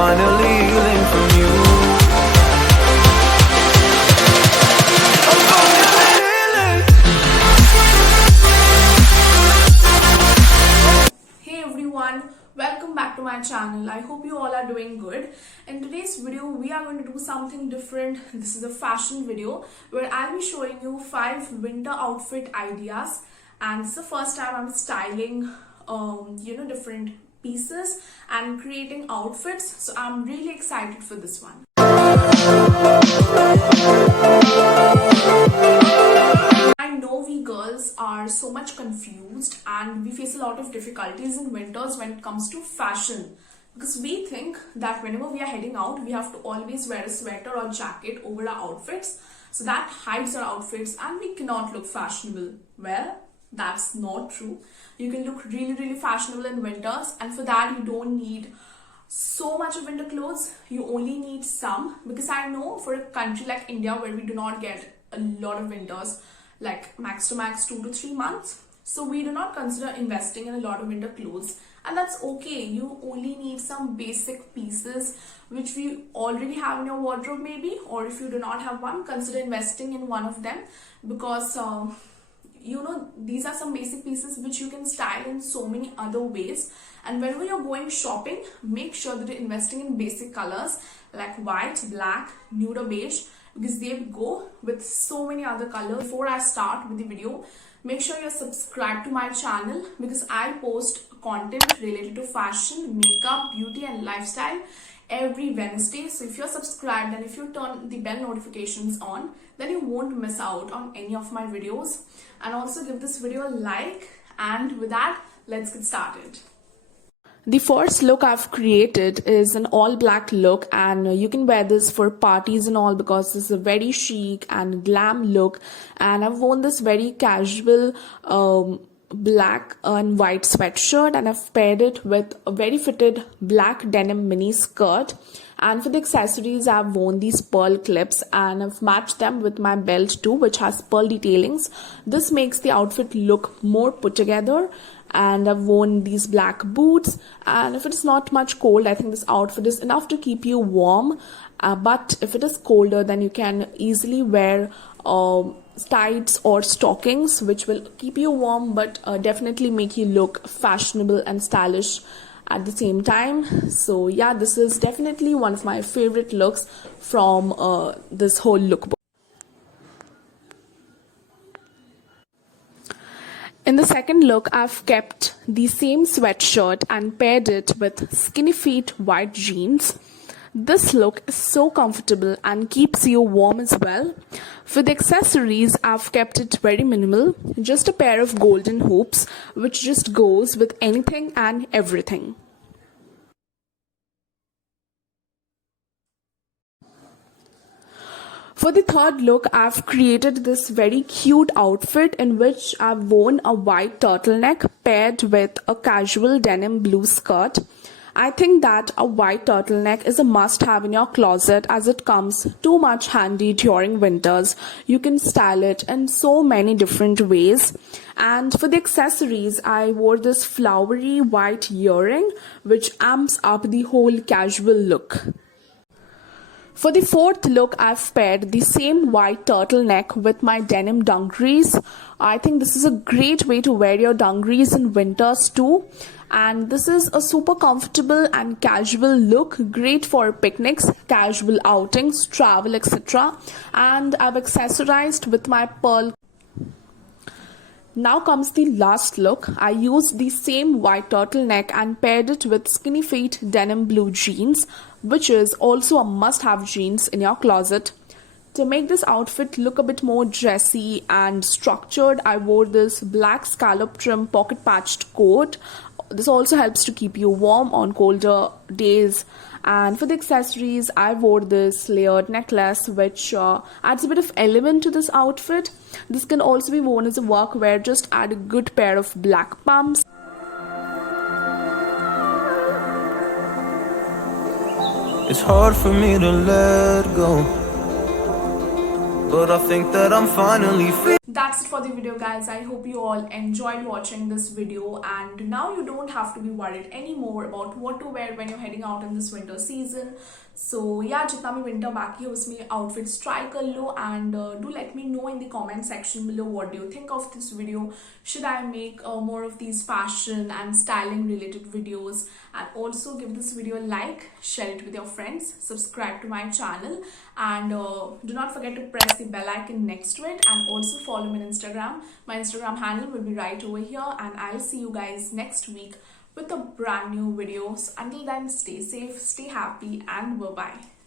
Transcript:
finally healing from you. I'm finally healing. Hey everyone, welcome back to my channel. I hope you all are doing good. In today's video, we are going to do something different. This is a fashion video where I'll be showing you 5 winter outfit ideas, and it's the first time I'm styling different pieces and creating outfits, so I'm really excited for this one. I know we girls are so much confused and we face a lot of difficulties in winters when it comes to fashion, because we think that whenever we are heading out we have to always wear a sweater or jacket over our outfits, so that hides our outfits and we cannot look fashionable. Well, that's not true. You can look really fashionable in winters, and for that you don't need so much of winter clothes. You only need some, because I know for a country like India where we do not get a lot of winters, like max to max 2 to 3 months, so we do not consider investing in a lot of winter clothes, and that's okay. You only need some basic pieces which we already have in your wardrobe maybe, or if you do not have one, consider investing in one of them, because these are some basic pieces which you can style in so many other ways. And whenever you're going shopping, make sure that you're investing in basic colors like white, black, nude or beige, because they go with so many other colors. Before I start with the video, make sure you're subscribed to my channel, because I post content related to fashion, makeup, beauty and lifestyle every Wednesday. So if you're subscribed and if you turn the bell notifications on, then you won't miss out on any of my videos. And also give this video a like, and with that, let's get started. The first look I've created is an all black look, and you can wear this for parties and all, because this is a very chic and glam look. And I've worn this very casual black and white sweatshirt, and I've paired it with a very fitted black denim mini skirt. And for the accessories, I've worn these pearl clips and I've matched them with my belt too, which has pearl detailings. This makes the outfit look more put together. And I've worn these black boots, and if it's not much cold, I think this outfit is enough to keep you warm. But if it is colder, then you can easily wear tights or stockings, which will keep you warm but definitely make you look fashionable and stylish at the same time. So yeah, this is definitely one of my favorite looks from this whole lookbook. In the second look, I've kept the same sweatshirt and paired it with skinny feet white jeans. This look is so comfortable and keeps you warm as well. For the accessories, I've kept it very minimal. Just a pair of golden hoops, which just goes with anything and everything. For the third look, I've created this very cute outfit in which I've worn a white turtleneck paired with a casual denim blue skirt. I think that a white turtleneck is a must-have in your closet, as it comes too much handy during winters. You can style it in so many different ways. And for the accessories, I wore this flowery white earring, which amps up the whole casual look. For the fourth look, I've paired the same white turtleneck with my denim dungarees. I think this is a great way to wear your dungarees in winters too. And this is a super comfortable and casual look, great for picnics, casual outings, travel, etc. And I've accessorized with my pearl. Now comes the last look. I used the same white turtleneck and paired it with skinny feet denim blue jeans, which is also a must-have jeans in your closet. To make this outfit look a bit more dressy and structured, I wore this black scallop trim pocket patched coat. This also helps to keep you warm on colder days. And for the accessories, I wore this layered necklace, which adds a bit of element to this outfit. This can also be worn as a workwear. Just add a good pair of black pumps. It's hard for me to let go, but I think that I'm finally free. That's it for the video, guys. I hope you all enjoyed watching this video, and now you don't have to be worried anymore about what to wear when you're heading out in this winter season. So yeah, जितना भी winter बाकी है उसमें outfits try कर लो, and do let me know in the comment section below what do you think of this video. Should I make more of these fashion and styling related videos? And also give this video a like, share it with your friends, subscribe to my channel, and do not forget to press the bell icon next to it, and also follow me on Instagram. My Instagram handle will be right over here, and I'll see you guys next week with a brand new videos. Until then, stay safe, stay happy, and bye bye.